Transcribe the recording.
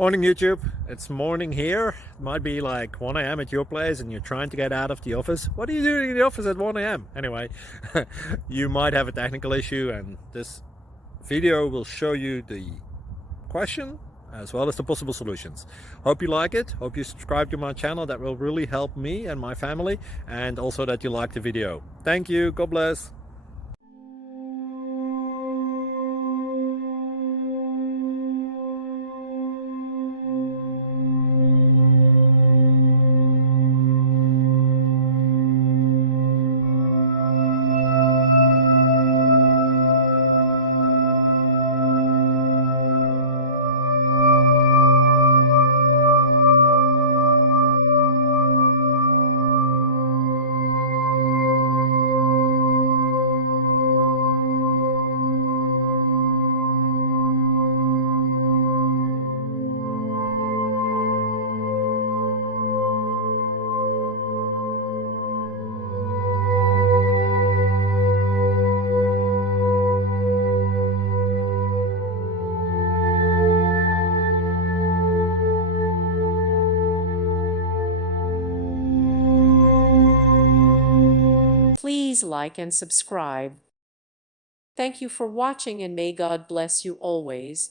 Morning YouTube, it's morning here. It might be like 1 a.m. at your place and you're trying to get out of the office. What are you doing in the office at 1 a.m.? Anyway, you might have a technical issue and this video will show you the question as well as the possible solutions. Hope you like it, hope you subscribe to my channel. That will really help me and my family, and also that you like the video. Thank you, God bless. Please like and subscribe. Thank you for watching, and may God bless you always.